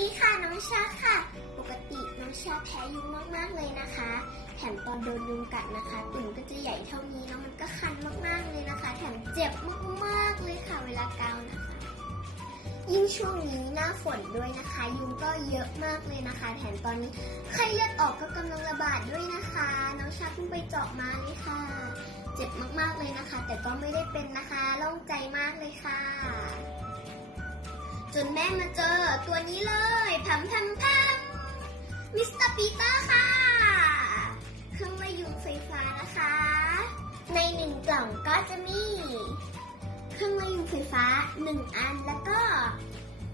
ดีค่ะน้องชาค่ะ ปกติน้องชาแพ้ยุงมากๆเลยนะคะ แถมตอนโดนยุงกัดนะคะตุ่มก็จะใหญ่เท่านี้แล้วมันก็คันมากๆเลยนะคะ แถมเจ็บมากๆเลยค่ะเวลาเกานะคะ ยิ่งช่วงนี้หน้าฝนด้วยนะคะ ยุงก็เยอะมากเลยนะคะ แถมตอนนี้ไข้เลือดออกก็กำลังระบาดด้วยนะคะ น้องชาเพิ่งไปเจาะมาเลยค่ะ เจ็บมากๆเลยนะคะ แต่ก็ไม่ได้เป็นนะคะโล่งใจมากเลยค่ะ จนแม่มาเจอตัวนี้เลยพัมพัมพัมมิสเตอร์ปีเตอร์ค่ะ เครื่องไล่ยุงไฟฟ้านะคะ ในหนึ่งกล่องก็จะมี เครื่องไล่ยุงไฟฟ้าหนึ่งอันแล้วก็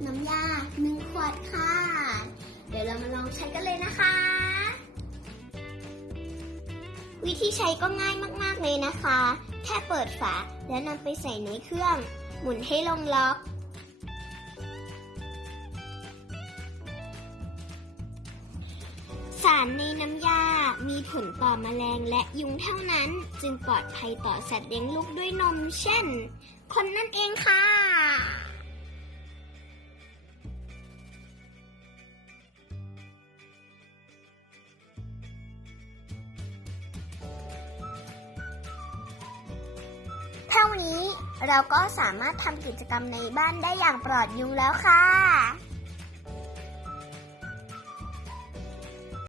น้ำยาหนึ่งขวดค่ะ เดี๋ยวเรามาลองใช้กันเลยนะคะ วิธีใช้ก็ง่ายมาก ๆ เลยนะคะ แค่เปิดฝาแล้วนำไปใส่ในเครื่อง หมุนให้ลงล็อการในน้ำยา มีผลต่อแมลงและยุงเท่านั้น จึงปลอดภัยต่อสัตว์เลี้ยงลูกด้วยนม เช่น คนนั่นเองค่ะ เท่านี้เราก็สามารถทำกิจกรรมในบ้านได้อย่างปลอดยุงแล้วค่ะ